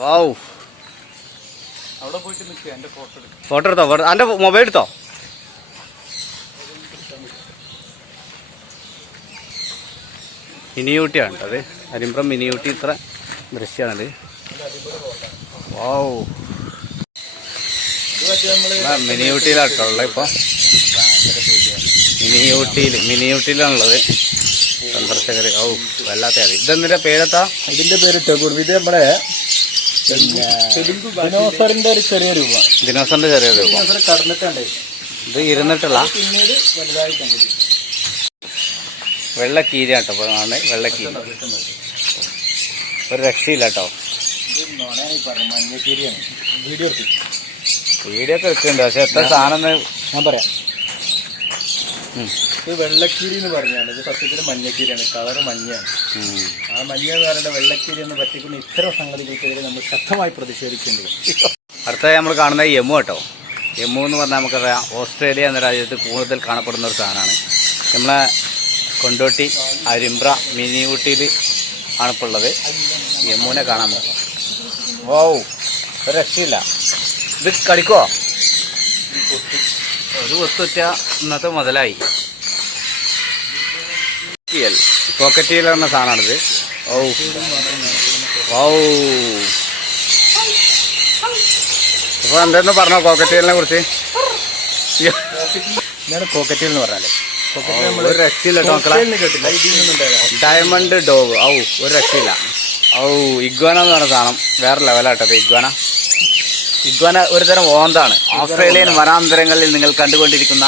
വാവ്. അവിടെ പോയിട്ട് നിൽക്കുക. എൻ്റെ ഫോട്ടോ എടുക്കും. ഫോട്ടോ എടുത്തോ? എൻ്റെ മൊബൈൽ എടുത്തോ? മിനിയൂട്ടിയാണ് അത്. അരിമ്പ്രം മിനിയൂട്ടി ഇത്ര ദൃശ്യമാണത്. വാവ്. മിനിയൂട്ടിയിലാട്ടുള്ളത് ഇപ്പോൾ. മിനിയൂട്ടിയിലാണുള്ളത് സന്ദർശകർ. ഓ വല്ലാത്ത അത്. ഇതെന്തിൻ്റെ പേരെത്താ? ഇതിൻ്റെ പേര് ടെഗൂർ. ഇത് നമ്മുടെ ദിനോസറിൻ്റെ ഒരു ചെറിയ രൂപമാണ്. ദിനോസറിൻ്റെ ചെറിയ രൂപം. കടന്നിട്ടുണ്ട്. ഇത് ഇരുന്നിട്ടുള്ള പിന്നീട് വലുതായിട്ട് വെള്ളക്കീരി കേട്ടോ. ഇപ്പോൾ കാണുന്നത് വെള്ളക്കീരി. ഒരു രക്ഷയില്ല കേട്ടോ. മഞ്ഞക്കീരിയാണ്. വീഡിയോ ഒക്കെ എടുക്കുന്നുണ്ട്. പക്ഷെ എത്ര സാധനം ഞാൻ പറയാം. ഇത് വെള്ളക്കീരി എന്ന് പറഞ്ഞാൽ ഇത് സത്യത്തിൽ മഞ്ഞക്കീരിയാണ്. കളറ് മഞ്ഞയാണ്. ആ മഞ്ഞ എന്ന് പറയുന്നത് വെള്ളക്കീരി എന്ന് പറ്റിക്കുന്ന ഇത്തരം സംഗതികൾക്കെതിരെ നമ്മൾ ശക്തമായി പ്രതിഷേധിക്കേണ്ടത്. അടുത്ത നമ്മൾ കാണുന്നത് യമു കേട്ടോ. യമു എന്ന് പറഞ്ഞാൽ നമുക്കറിയാം ഓസ്ട്രേലിയ എന്ന രാജ്യത്ത് കൂടുതൽ കാണപ്പെടുന്ന ഒരു സാധനമാണ്. നമ്മളെ കൊണ്ടോട്ടി അരിമ്പ്ര മിനിയൂട്ടിയിൽ ആണിപ്പോൾ ഉള്ളത്. യമുവിനെ കാണാൻ പറ്റും. ഓ ഒരു രക്ഷയില്ല. ഇത് കളിക്കോ? ഒരു കൊത്തുറ്റ ഇന്നത്തെ മുതലായി. പോക്കറ്റിൽ പറഞ്ഞ സാധനമാണിത്. ഓ ഓ ഇപ്പോൾ എന്തെന്ന് പറഞ്ഞോ കോക്കറ്റീലിനെ കുറിച്ച്? ഇതാണ് കോക്കറ്റീൽ എന്ന് പറഞ്ഞാൽ. ഒരു രക്ഷയില്ല മക്കളെ. Diamond dog. ഔ ഒരു രക്ഷയില്ല. ഔ ഇഗ്വാന എന്ന് പറഞ്ഞ സാധനം വേറെ ലെവലാട്ടത്. ഇഗ്വാന ഒരു തരം ഓന്താണ്. ഓസ്ട്രേലിയൻ വനാന്തരങ്ങളിൽ നിങ്ങൾ കണ്ടുകൊണ്ടിരിക്കുന്ന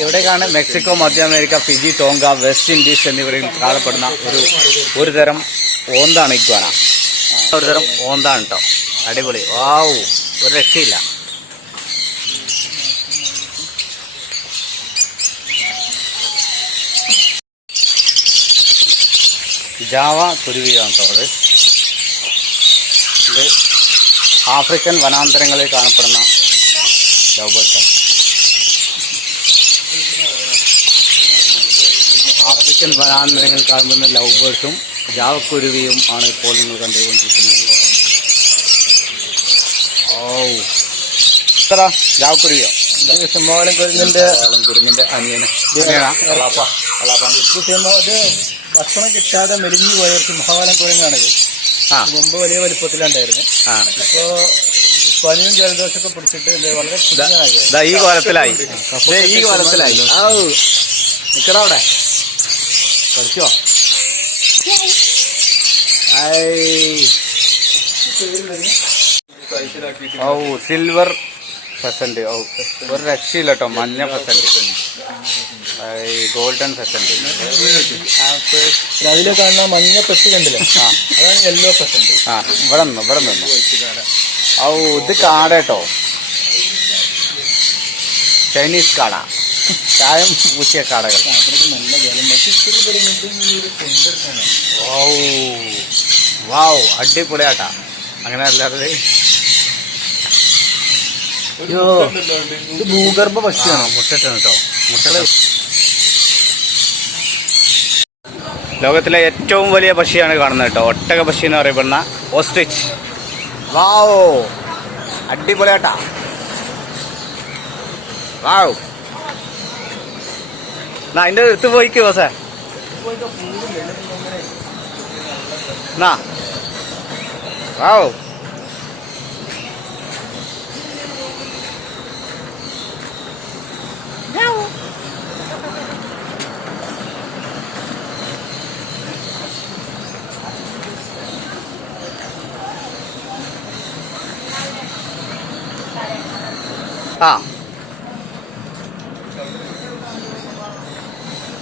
എവിടേക്കാണ്? മെക്സിക്കോ, മധ്യ America, Fiji, Tonga, west Indies എന്നിവരിൽ കാണപ്പെടുന്ന ഒരു തരം ഓന്താണ് ഇഗ്വാന. ഒരു തരം ഓന്താണ് കേട്ടോ. അടിപൊളി. വാവ് ഒരു രക്ഷയില്ല. ജാവ കുരുവിയാണ് കേട്ടോ അത്. ഇത് ആഫ്രിക്കൻ വനാന്തരങ്ങളിൽ കാണപ്പെടുന്ന ലവ് ബേർഡ്സാണ്. ആഫ്രിക്കൻ വനാന്തരങ്ങളിൽ കാണുന്ന ലവ് ബേർഡ്സും ജാവക്കുരുവിയും ആണ് ഇപ്പോൾ നിങ്ങൾ കണ്ടുകൊണ്ടിരിക്കുന്നത്. ഓ എത്ര ജാവക്കുരുവിയോ? സിംഹവാലൻ കുരുങ്ങിന്റെ അനിയന്. ഭക്ഷണം കിട്ടാതെ മെലിഞ്ഞു പോയ ഒരു സിംഹവാലൻ കുരങ്ങാണിത്. മുമ്പ് വലിയ വലിപ്പത്തിലുണ്ടായിരുന്നു. ഇപ്പോ പനിയും ജലദോഷമൊക്കെ പിടിച്ചിട്ട് വളരെ ഈ കോലത്തിലായി. നിക്കടാ അവിടെ പഠിച്ചോ? ഓ സിൽവർ ഫെസന്റ്. ഓ ഒരു രക്ഷയില്ല കേട്ടോ. മഞ്ഞ ഫെസന്റ്, ഗോൾഡൻ ഫെസന്റ്. അതിലെ കാണുന്ന മഞ്ഞ പെസ് കണ്ടില്ലേ? അതാണ് യെല്ലോ ഫെസന്റ്. ഇവിടെ നിന്നു. ഓ ഇത് കാട കേട്ടോ. ചൈനീസ് കാട. ചായം പൂച്ചിയ കാടകൾ. ഓ വാവ് അടിപൊളിയാട്ടാ. അങ്ങനെ അല്ലാതെ ഇത് ഭൂഗർഭ പക്ഷിയാണ്. മുട്ടട്ടാണ് കേട്ടോ. ലോകത്തിലെ ഏറ്റവും വലിയ പക്ഷിയാണ് കാണുന്നത് കേട്ടോ. ഒട്ടക പക്ഷി എന്ന് പറയപ്പെടുന്ന ഓസ്ട്രിച്ച്. വാവ് അടിപൊളിയാട്ടാ. വാവ് എന്നാ അതിൻ്റെ അടുത്ത് പോയിക്കോ ബോസേ. എന്നാ വാവ്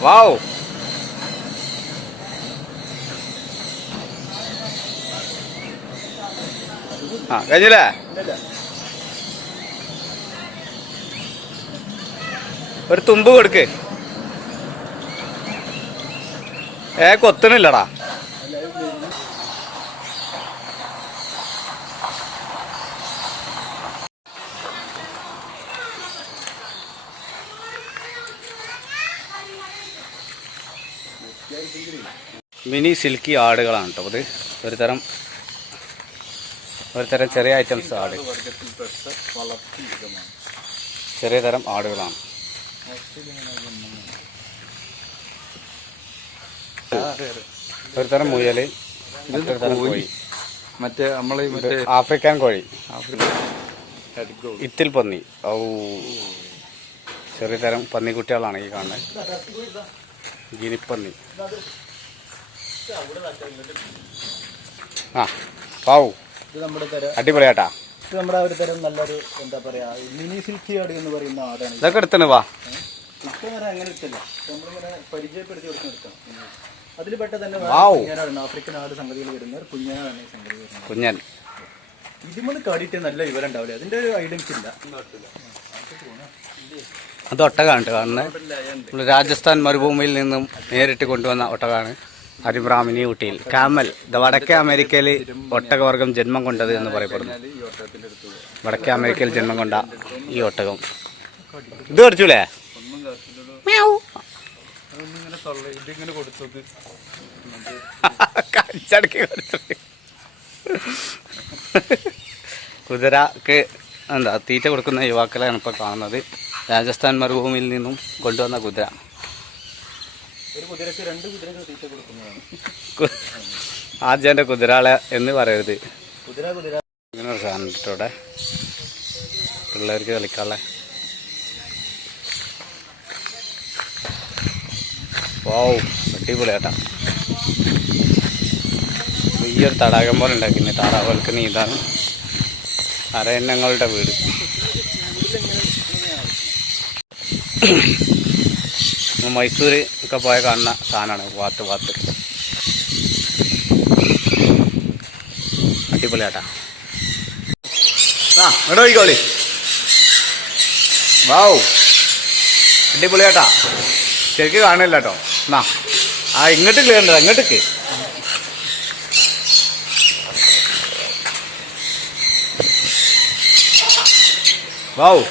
വാവ് കഴിഞ്ഞില്ലേ? ഒരു തുമ്പ് കൊടുക്ക്. കൊത്തണില്ലടാ. മിനി സിൽക്കി ആടുകളാണ് കേട്ടോ ഇത്. ഒരു തരം ചെറിയ ഐറ്റംസ് ആട്, ചെറിയ തരം ആടുകളാണ്. ഒരു തരം മുയൽ, മറ്റൊരു തരം കോഴി, മറ്റേ നമ്മളെ ആഫ്രിക്കൻ കോഴി, ഇത്തിൽ പന്നി. ഓ, ചെറിയ തരം പന്നിക്കുട്ടികളാണ് ഈ കാണുന്നത്. ഗിനിപ്പന്നി. ആ പാവു, ഇത് നമ്മുടെ തരം അടിപൊളിയാട്ടാ. ഇത് നമ്മുടെ ഒരു തരം നല്ലൊരു എന്താ പറയാ മിനി സിൽക്കി ആട് എന്ന് പറയുന്ന ആടാണ്. ഇതൊക്കെ എടുത്തണ് വാ. ഇപ്പൊ അങ്ങനെ എടുത്തില്ല, നമ്മളിങ്ങനെ പരിചയപ്പെടുത്തി കൊടുത്ത് എടുക്കണം. അതിൽ പെട്ട തന്നെ കുഞ്ഞനാടാണ്, ആഫ്രിക്കൻ ആട് സംഗതികൾ വരുന്ന ഒരു കുഞ്ഞനാടാണ് ഈ സംഗതി വരുന്നത്. കുഞ്ഞൻ ഇതിമൊന്ന് കാടിയിട്ട് നല്ല വിവരം ഉണ്ടാവില്ല, അതിന്റെ ഒരു ഐഡൻസ് ഇല്ല. അത് ഒട്ടകമാണ് കാണുന്നത്. നമ്മൾ രാജസ്ഥാൻ മരുഭൂമിയിൽ നിന്നും നേരിട്ട് കൊണ്ടുവന്ന ഒട്ടകമാണ്. അരിമ്പ്ര മിനി ഊട്ടിയിൽ കാമൽ. ഇത് വടക്കേ അമേരിക്കയിൽ ഒട്ടകവർഗം ജന്മം കൊണ്ടത് എന്ന് പറയപ്പെടുന്നു. വടക്കേ അമേരിക്കയിൽ ജന്മം കൊണ്ട ഈ ഒട്ടകം ഇത് കടിച്ചൂലേ? കുതിരക്ക് എന്താ തീറ്റ കൊടുക്കുന്ന യുവാക്കളെയാണ് ഇപ്പോൾ കാണുന്നത്. രാജസ്ഥാൻ മരുഭൂമിയിൽ നിന്നും കൊണ്ടുവന്ന കുതിര. ഒരു കുതിരക്ക് 2 കുതിരകൾ തീറ്റ കൊടുക്കുന്നതാണ്. ആദ്യൻ്റെ കുതിരാളെ എന്ന് പറയരുത്. കുതിര ഇങ്ങനെ ഒരു സാധനം ഇവിടെ പിള്ളേർക്ക് കളിക്കാനുള്ള. വാവ്, അടിപൊളിയാട്ടാ. ഈ ഒരു തടാകം പോലെ ഉണ്ടാക്കി. താറാവുകൾക്ക് നീന്താനും. അരയന്നങ്ങളുടെ വീട്. മൈസൂർ ഒക്കെ പോയ കാണുന്ന സാധനമാണ്. വാത്ത് അടിപൊളിയാട്ടാ. ആ ഇവിടെ പോയിക്കോളി. വാവ്, അടിപൊളിയാട്ടാ. ശരിക്കും കാണില്ല കേട്ടോ. എന്നാ ആ ഇങ്ങോട്ട് കയറണ്ട, ഇങ്ങോട്ടേക്ക്. വാവ്,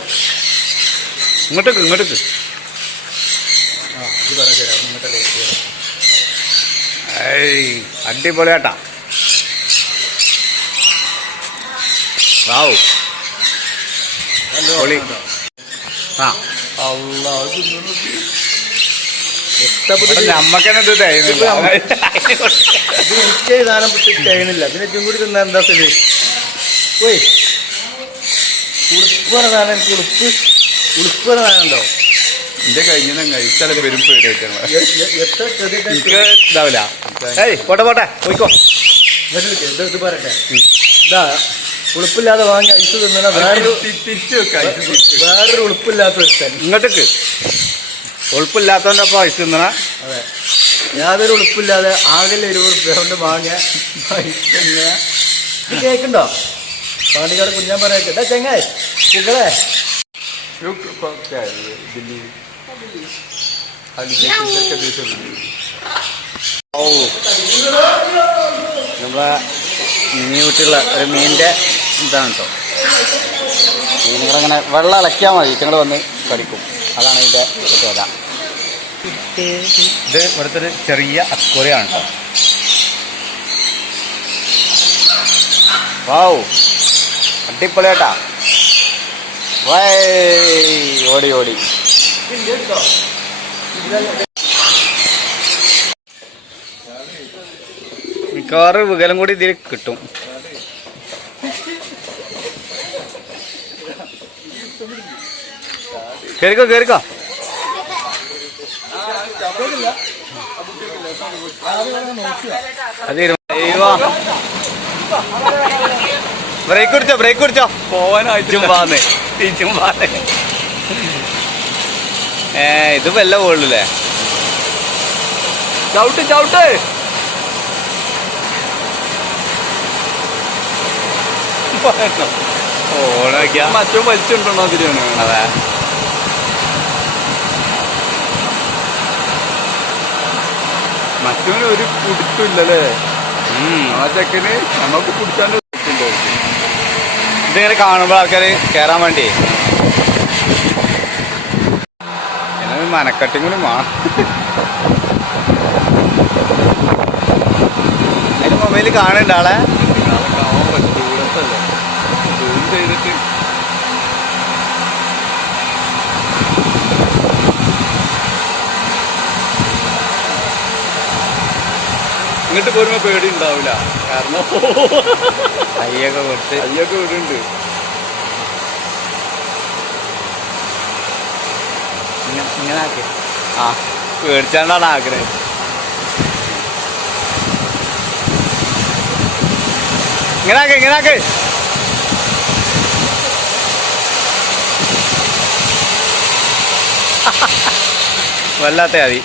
ഇങ്ങോട്ടേക്ക്. ഏയ് അടിപൊളിയാട്ടാ. വാവ്, പൊളി. ആ നമ്മക്കെന്നെ ഇത് തയ്യുന്നില്ല. എനിക്ക് സാധനം തയ്യണില്ല, പിന്നെ ഇതും കൂടി തിന്നാ എന്താ സ്ഥിതി? പോയി ഉളുപ്പാണ് സാധനം. എനിക്ക് ഉളുപ്പാണ് സാധനം ഉണ്ടോ? എന്റെ കഴിഞ്ഞ കഴിച്ചാൽ വരും പേടിയായിട്ടാണ്. എത്ര എനിക്ക് ഇതാവില്ല. ഏയ് പോട്ടെ പോയിക്കോ. ഇത് പറയട്ടെ, ഇതാ ഉളുപ്പില്ലാതെ വാങ്ങി ഐസ് തിന്നണ വേറൊരു ഉളുപ്പില്ലാത്ത ഒരുത്തൻ. ഇങ്ങോട്ടേക്ക് ഉളുപ്പില്ലാത്തവൻ്റെ ഒപ്പം ഐസ് തിന്നണ. അതെ, യാതൊരു ഉളുപ്പില്ലാതെ ആകെ 20 രൂപ കൊണ്ട് വാങ്ങിയ ഐസ് തിന്നുക. ഇത് കേൾക്കുണ്ടോ? പാണ്ടിക്കാട് കുഞ്ഞാൻ പറയട്ടെ, ചെങ്ങായി കുകളെ ഓ, നമ്മളെ മിനി ഊട്ടിയുള്ള ഒരു മീനിൻ്റെ ഇതാണ് കേട്ടോ. മീനുകളങ്ങനെ വെള്ളം ഇളക്കിയാൽ മതി, ഇറ്റങ്ങൾ വന്ന് കടിക്കും. അതാണ് ഇതിൻ്റെ പ്രത്യേകത. ഇത് ഇവിടുത്തെ ഒരു ചെറിയ അക്വേറിയമാണ് കേട്ടോ. വാവ്, അടിപൊളിയാട്ടാ. ഓടി മിക്കവാറും വികലം കൂടി ഇതിൽ കിട്ടും. കേറിക്കോ. ബ്രേക്ക് കുടിച്ചോ പോവാനായിട്ടും വാന്നേ. ഇത് വല്ല പോളൂല്ലേ? ചവിട്ട് ഓണോക്കിയാ മറ്റോ വലിച്ചുണ്ടോ അതിലാണ്. അതെ, മറ്റൊരു ഒരു കുടിച്ചില്ലല്ലേ ആ ചെക്കന് നമുക്ക് കുടിക്കാൻ. ഇതിങ്ങനെ കാണുമ്പോൾ ആൾക്കാർ കയറാൻ വേണ്ടി മനക്കട്ടിയും കൂടി അതിന് മൊബൈൽ കാണുന്നുണ്ട് ആളെ. കാണാൻ പറ്റും, ദൂരത്തല്ലേ സൂം ചെയ്തിട്ട്. ഇങ്ങോട്ട് പോരുമ്പോ പേടി ഉണ്ടാവില്ല, കാരണം കയ്യൊക്കെ കൊടുത്ത് അയ്യൊക്കെ വീടുണ്ട്. ഇങ്ങനെ ആക്കി. ആ പേടിച്ചാണ്ടാണ് ആഗ്രഹം. ഇങ്ങനെ ആക്ക്, ഇങ്ങനെ ആക്ക്. വല്ലാത്ത മതി.